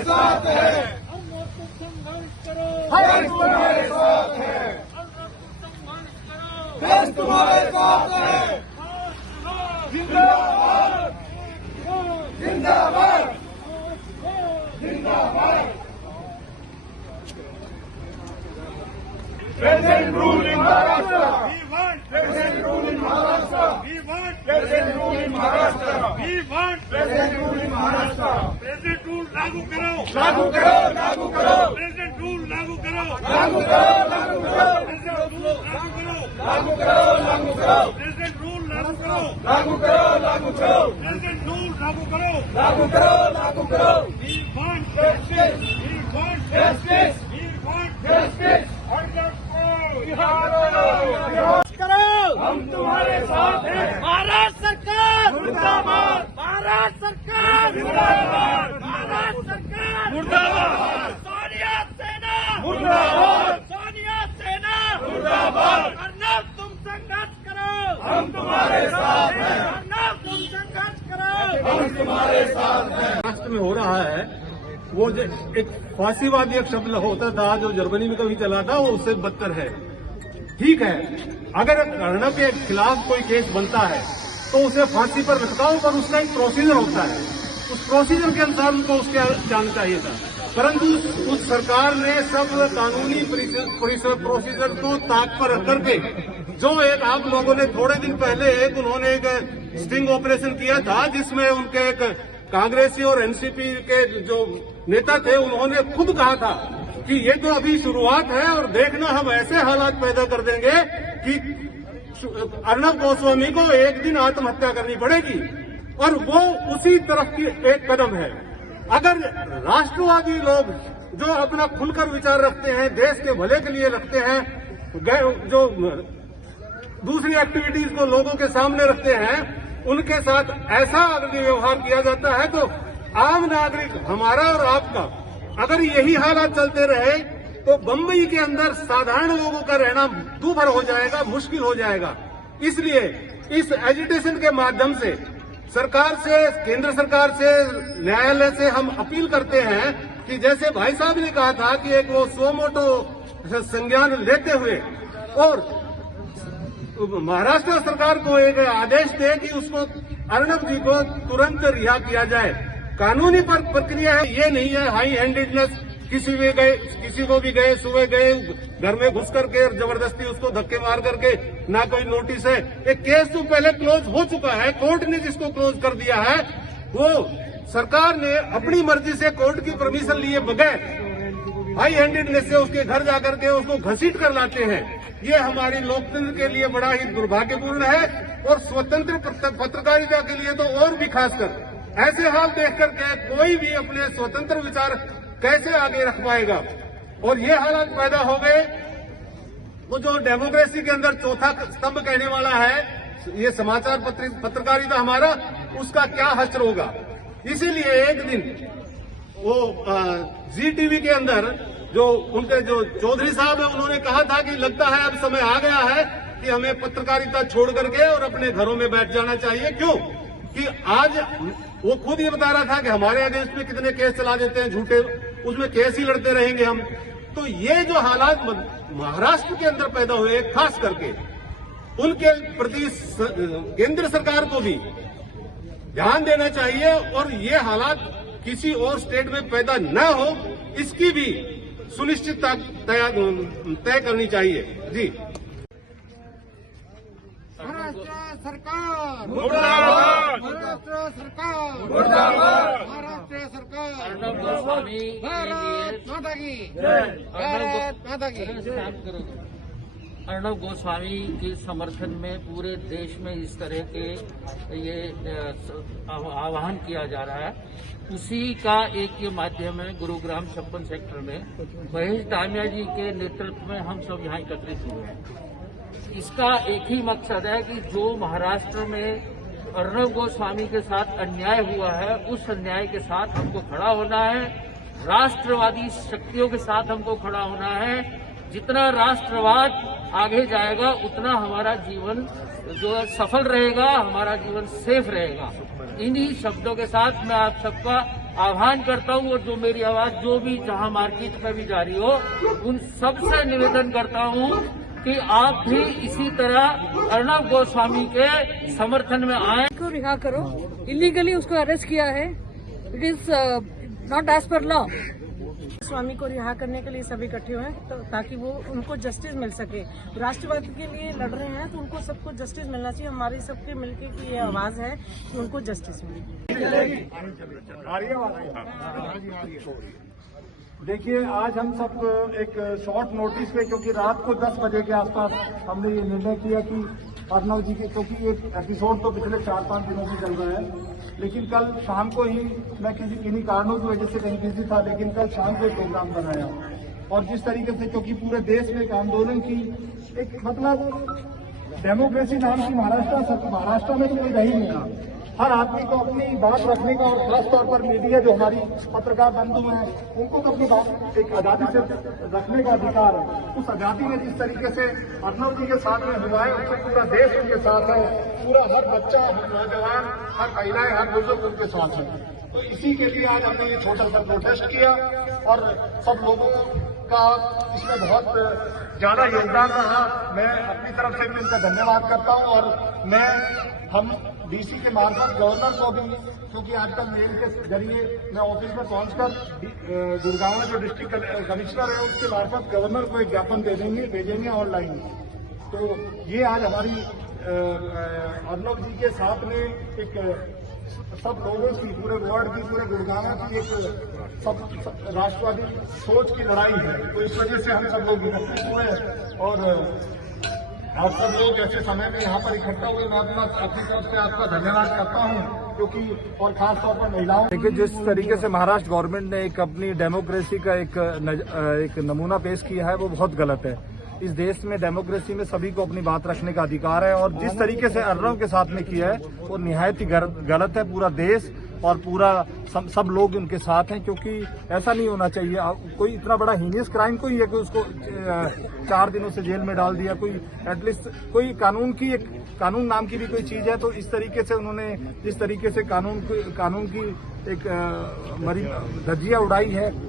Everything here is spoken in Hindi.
साथ है, हम तुम्हारे साथ है, देश तुम्हारे साथ है। जिंदाबाद जिंदाबाद जिंदाबाद। Present rule in Maharashtra. We want present rule in Maharashtra. We want present rule in Maharashtra. We want present rule in Maharashtra. Present rule लागू करो, लागू करो, लागू करो, प्रेजेंट रूल लागू करो, लागू करो, लागू करो, प्रेजेंट रूल लागू करो, लागू करो, लागू करो, प्रेजेंट रूल लागू करो, लागू करो, लागू करो, प्रेजेंट रूल लागू करो। लागू करो, लागू करो। We want Justice, we want justice, we want justice। करो। हम तुम्हारे साथ हैं। महाराष्ट्र सरकार मुर्दाबाद, महाराष्ट्र सरकार मुर्दाबाद, महाराष्ट्र सरकार मुर्दाबाद, सोनिया सेना मुर्दाबाद, सोनिया सेना मुर्दाबाद। अर्नब तुम संघर्ष करो, हम तुम्हारे साथ हैं। अर्नब तुम संघर्ष करो। हम तुम्हारे साथ हैं। राष्ट्र में हो रहा है वो जो एक फांसीवादी एक शब्द होता था जो जर्मनी में कभी चला था, वो उससे बदतर है। ठीक है, अगर अर्नब के खिलाफ कोई केस बनता है तो उसे फांसी पर लटकाओ, पर उसका एक प्रोसीजर होता है, उस प्रोसीजर के अनुसार उनको उसके जाना चाहिए था। परंतु उस सरकार ने सब कानूनी प्रोसीजर को ताक पर रख करके, जो एक आप लोगों ने थोड़े दिन पहले उन्होंने एक स्टिंग ऑपरेशन किया था जिसमें उनके एक कांग्रेसी और एनसीपी के जो नेता थे उन्होंने खुद कहा था कि ये तो अभी शुरुआत है और देखना हम ऐसे हालात पैदा कर देंगे कि अर्नब गोस्वामी को एक दिन आत्महत्या करनी पड़ेगी, और वो उसी तरफ की एक कदम है। अगर राष्ट्रवादी लोग जो अपना खुलकर विचार रखते हैं, देश के भले के लिए रखते हैं, जो दूसरी एक्टिविटीज को लोगों के सामने रखते हैं, उनके साथ ऐसा अगर व्यवहार किया जाता है तो आम नागरिक हमारा और आपका अगर यही हालात चलते रहे तो बम्बई के अंदर साधारण लोगों का रहना दूभर हो जाएगा, मुश्किल हो जाएगा। इसलिए इस एजिटेशन के माध्यम से सरकार से, केंद्र सरकार से, न्यायालय से हम अपील करते हैं कि जैसे भाई साहब ने कहा था कि एक वो सोमोटो संज्ञान लेते हुए और महाराष्ट्र सरकार को एक आदेश दे कि उसको अर्नब जी को तुरंत रिहा किया जाए। कानूनी प्रक्रिया है, ये नहीं है हाई हैंडेडनेस, किसी को भी गए सुबह गए घर में घुस करके और जबरदस्ती उसको धक्के मार करके, ना कोई नोटिस है। एक केस तो पहले क्लोज हो चुका है, कोर्ट ने जिसको क्लोज कर दिया है, वो सरकार ने अपनी मर्जी से कोर्ट की परमिशन लिए बगैर हाई हैंडेडनेस से उसके घर जाकर के उसको घसीट कर लाते हैं। ये हमारी लोकतंत्र के लिए बड़ा ही दुर्भाग्यपूर्ण है, और स्वतंत्र पत्रकारिता के लिए तो और भी खासकर। ऐसे हाल देख करके कोई भी अपने स्वतंत्र विचार कैसे आगे रख पाएगा, और ये हालात पैदा हो गए। वो जो डेमोक्रेसी के अंदर चौथा स्तंभ कहने वाला है, ये समाचार पत्रकारिता हमारा, उसका क्या हश्र होगा। इसीलिए एक दिन वो जी टीवी के अंदर जो उनके जो चौधरी साहब है, उन्होंने कहा था कि लगता है अब समय आ गया है कि हमें पत्रकारिता छोड़ करके और अपने घरों में बैठ जाना चाहिए। क्यों कि आज वो खुद ये बता रहा था कि हमारे अगेंस्ट में कितने केस चला देते हैं झूठे, उसमें केस ही लड़ते रहेंगे हम। तो ये जो हालात महाराष्ट्र के अंदर पैदा हुए, खास करके उनके प्रति केंद्र सरकार को भी ध्यान देना चाहिए, और ये हालात किसी और स्टेट में पैदा न हो, इसकी भी सुनिश्चितता तय करनी चाहिए। जी, महाराष्ट्र सरकार मुर्दाबाद, महाराष्ट्र सरकार मुर्दाबाद, महाराष्ट्र सरकार अर्नब गोस्वामी भारत माता की जय। भारत माता की। अर्नब गोस्वामी के समर्थन में पूरे देश में इस तरह के ये आह्वान किया जा रहा है। उसी का एक ये माध्यम है, गुरुग्राम 56 सेक्टर में महेश दामिया जी के नेतृत्व में हम सब यहाँ एकत्रित हुए हैं। इसका एक ही मकसद है कि जो महाराष्ट्र में अर्नब गोस्वामी के साथ अन्याय हुआ है, उस अन्याय के साथ हमको खड़ा होना है, राष्ट्रवादी शक्तियों के साथ हमको खड़ा होना है। जितना राष्ट्रवाद आगे जाएगा उतना हमारा जीवन जो है सफल रहेगा, हमारा जीवन सेफ रहेगा। इन्हीं शब्दों के साथ मैं आप सबका आह्वान करता हूँ और जो मेरी आवाज जो भी जहाँ मार्केट में भी जा रही हो, उन सबसे निवेदन करता हूँ कि आप भी इसी तरह अर्णब गोस्वामी के समर्थन में आए। को रिहा करो। इलीगली उसको अरेस्ट किया है। It is not as per law. Swami को रिहा करने के लिए सभी इकट्ठे हुए हैं, तो ताकि वो उनको जस्टिस मिल सके। राष्ट्रवाद के लिए लड़ रहे हैं, तो उनको सबको जस्टिस मिलना चाहिए। हमारी सबके मिलके की ये आवाज है कि उनको जस्टिस मिले। देखिए, आज हम सब एक शॉर्ट नोटिस पे, क्योंकि रात को 10 बजे के आसपास हमने ये निर्णय किया कि अर्णव जी के, क्योंकि ये एपिसोड तो पिछले 4-5 दिनों से चल रहा है, लेकिन कल शाम को ही मैं किन्हीं कारणों की वजह से कहीं बिजी था, लेकिन कल शाम को प्रोग्राम बनाया। और जिस तरीके से, क्योंकि पूरे देश में एक आंदोलन की एक मतलब डेमोक्रेसी नाम की महाराष्ट्र में तो कोई रही नहीं था। हर आदमी को अपनी बात रखने का, और खासतौर पर मीडिया जो हमारी पत्रकार बंधु हैं, उनको तो अपनी बात एक आजादी से रखने का अधिकार है। उस आजादी में जिस तरीके से अर्णव जी के साथ में हुआ है, उससे पूरा देश उनके साथ है, पूरा हर बच्चा, हर नौजवान, हर महिलाएं, हर बुजुर्ग उनके साथ है। तो इसी के लिए आज हमने ये छोटा सा प्रोटेस्ट किया, और सब लोगों का इसमें बहुत ज्यादा योगदान रहा। मैं अपनी तरफ से भी उनका धन्यवाद करता हूँ, और हम डीसी के मार्फत गवर्नर को भी, क्योंकि आजकल मेल के जरिए मैं ऑफिस में पहुंचकर गुड़गांव में जो डिस्ट्रिक्ट कमिश्नर है उसके मार्फत गवर्नर को एक ज्ञापन भेजेंगे ऑनलाइन। तो ये आज हमारी अर्णव जी के साथ में एक सब लोगों की, पूरे वर्ल्ड की, पूरे गुड़गांव की एक सब राष्ट्रवादी सोच की लड़ाई है। तो इस वजह से हम सब लोग इकट्ठे हुए, और आप सब लोग ऐसे समय में यहाँ पर इकट्ठा हुए, मैं अपनी तरफ से आपका धन्यवाद करता हूँ, क्योंकि और खास तौर पर महिलाओं। देखिए, जिस तरीके से महाराष्ट्र गवर्नमेंट ने एक अपनी डेमोक्रेसी का एक नमूना पेश किया है, वो बहुत गलत है। इस देश में डेमोक्रेसी में सभी को अपनी बात रखने का अधिकार है, और जिस तरीके से अर्णव के साथ में किया है वो निहायत ही गलत है। पूरा देश और पूरा सब लोग उनके साथ हैं, क्योंकि ऐसा नहीं होना चाहिए। कोई इतना बड़ा हीनियस क्राइम कोई है कि उसको 4 दिनों से जेल में डाल दिया। कोई एटलीस्ट कोई कानून नाम की भी कोई चीज है। तो इस तरीके से उन्होंने जिस तरीके से कानून की एक धज्जियां उड़ाई है,